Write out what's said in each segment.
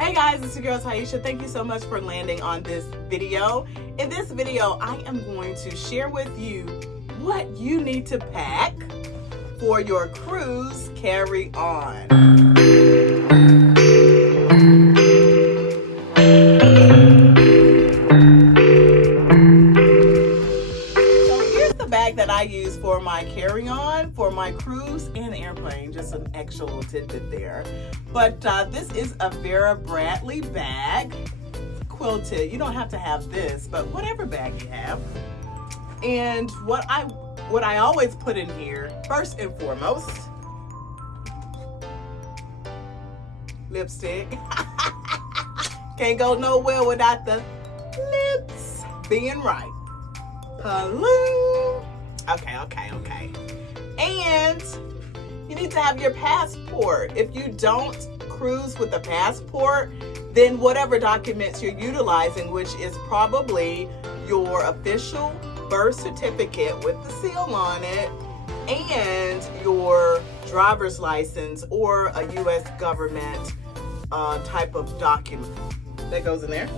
Hey guys, it's your girl Taisha. Thank you so much for landing on this video. In this video, I am going to share with you what you need to pack for your cruise carry-on. Bag that I use for my carry-on, for my cruise and airplane. Just an extra little tidbit there. But this is a Vera Bradley bag, quilted. You don't have to have this, but whatever bag you have. And what I always put in here, first and foremost, lipstick. Can't go nowhere without the lips being right. Hello. Okay. And you need to have your passport. If you don't cruise with a passport, then whatever documents you're utilizing, which is probably your official birth certificate with the seal on it, and your driver's license or a U.S. government type of document. That goes in there.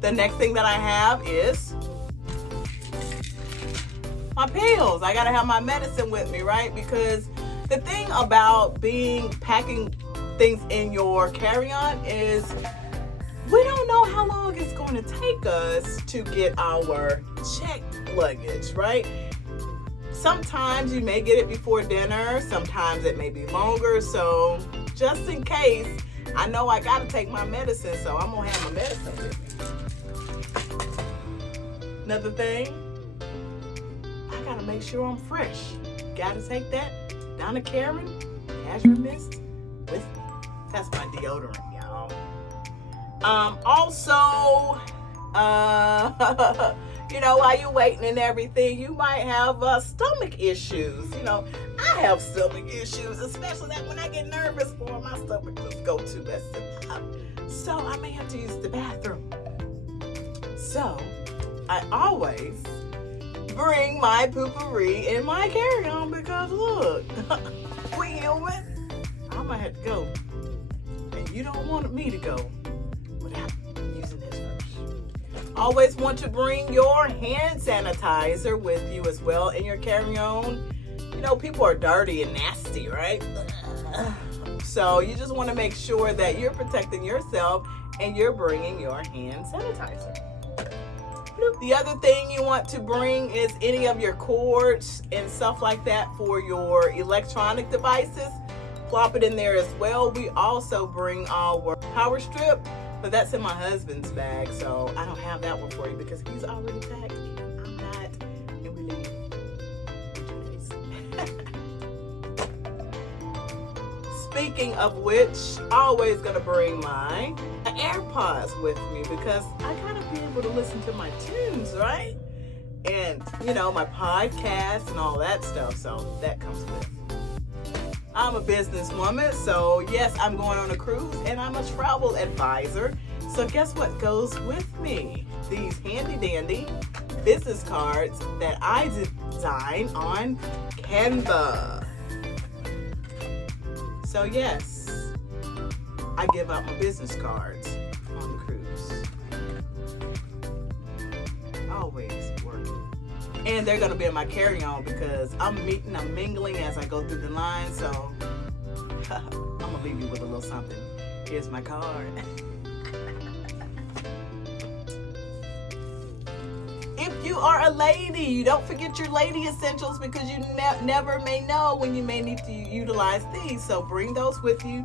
The next thing that I have is my pills. I gotta have my medicine with me, right? Because the thing about packing things in your carry-on is we don't know how long it's going to take us to get our checked luggage, right? Sometimes you may get it before dinner, sometimes it may be longer. So just in case, I know I gotta take my medicine, so I'm gonna have my medicine with me. Another thing, gotta make sure I'm fresh. Gotta take that down to Karen, Casual Mist with me. That's my deodorant, y'all. Also, while you're waiting and everything, you might have stomach issues. I have stomach issues, especially that when I get nervous, boy, my stomach just go too messed up. So I may have to use the bathroom. So I always bring my poopery in my carry-on because look, we human. I might have to go, and you don't want me to go without using this first. Always want to bring your hand sanitizer with you as well in your carry-on. People are dirty and nasty, right? So you just want to make sure that you're protecting yourself and you're bringing your hand sanitizer. The other thing you want to bring is any of your cords and stuff like that for your electronic devices. Plop it in there as well. We also bring our power strip, but that's in my husband's bag, so I don't have that one for you because he's already packed. I'm not, and we leave in 2 days. Speaking of which, always gonna bring my AirPods with me because I gotta be able to listen to my tunes, right? And my podcast and all that stuff, so that comes with. I'm a businesswoman, so yes, I'm going on a cruise and I'm a travel advisor. So guess what goes with me? These handy dandy business cards that I design on Canva. So yes, I give out my business cards on the cruise. Always working. And they're gonna be in my carry-on because I'm mingling as I go through the line, so I'm gonna leave you with a little something. Here's my card. If you are a lady, don't forget your lady essentials because you never may know when you may need to utilize these. So bring those with you.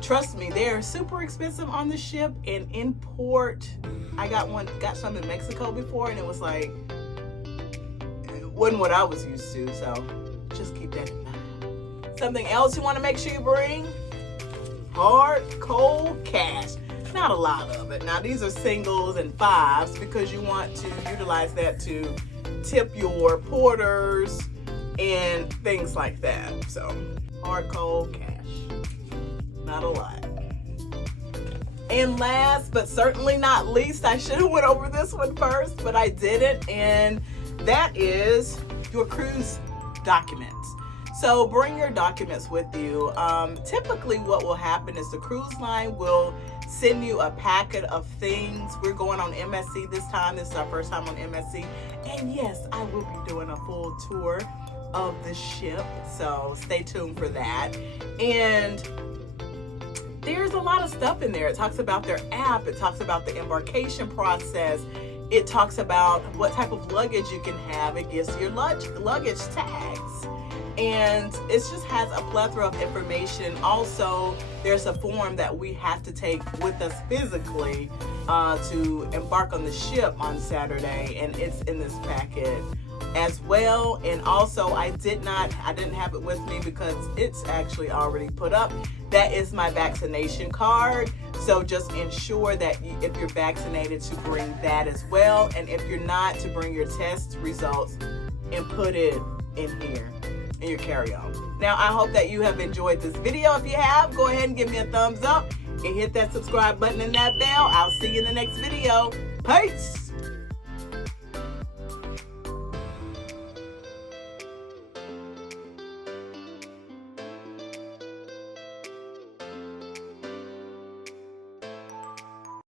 Trust me, they're super expensive on the ship and import. I got some in Mexico before and it was like, it wasn't what I was used to. So just keep that in mind. Something else you want to make sure you bring? Hard, cold cash. Not a lot of it. Now these are singles and fives because you want to utilize that to tip your porters and things like that. So hard, cold cash. Not a lot. And last but certainly not least, I should have went over this one first, but I didn't, and that is your cruise documents. So bring your documents with you. Typically what will happen is the cruise line will send you a packet of things. We're going on MSC this time. This is our first time on MSC. And yes, I will be doing a full tour of the ship. So stay tuned for that. And there's a lot of stuff in there. It talks about their app. It talks about the embarkation process. It talks about what type of luggage you can have. It gives your luggage tags. And it just has a plethora of information. Also, there's a form that we have to take with us physically to embark on the ship on Saturday, and it's in this packet as well. And also, I didn't have it with me because it's actually already put up. That is my vaccination card. So just ensure that if you're vaccinated, to bring that as well. And if you're not, to bring your test results and put it in here in your carry-on. Now, I hope that you have enjoyed this video. If you have, go ahead and give me a thumbs up and hit that subscribe button and that bell. I'll see you in the next video. Peace.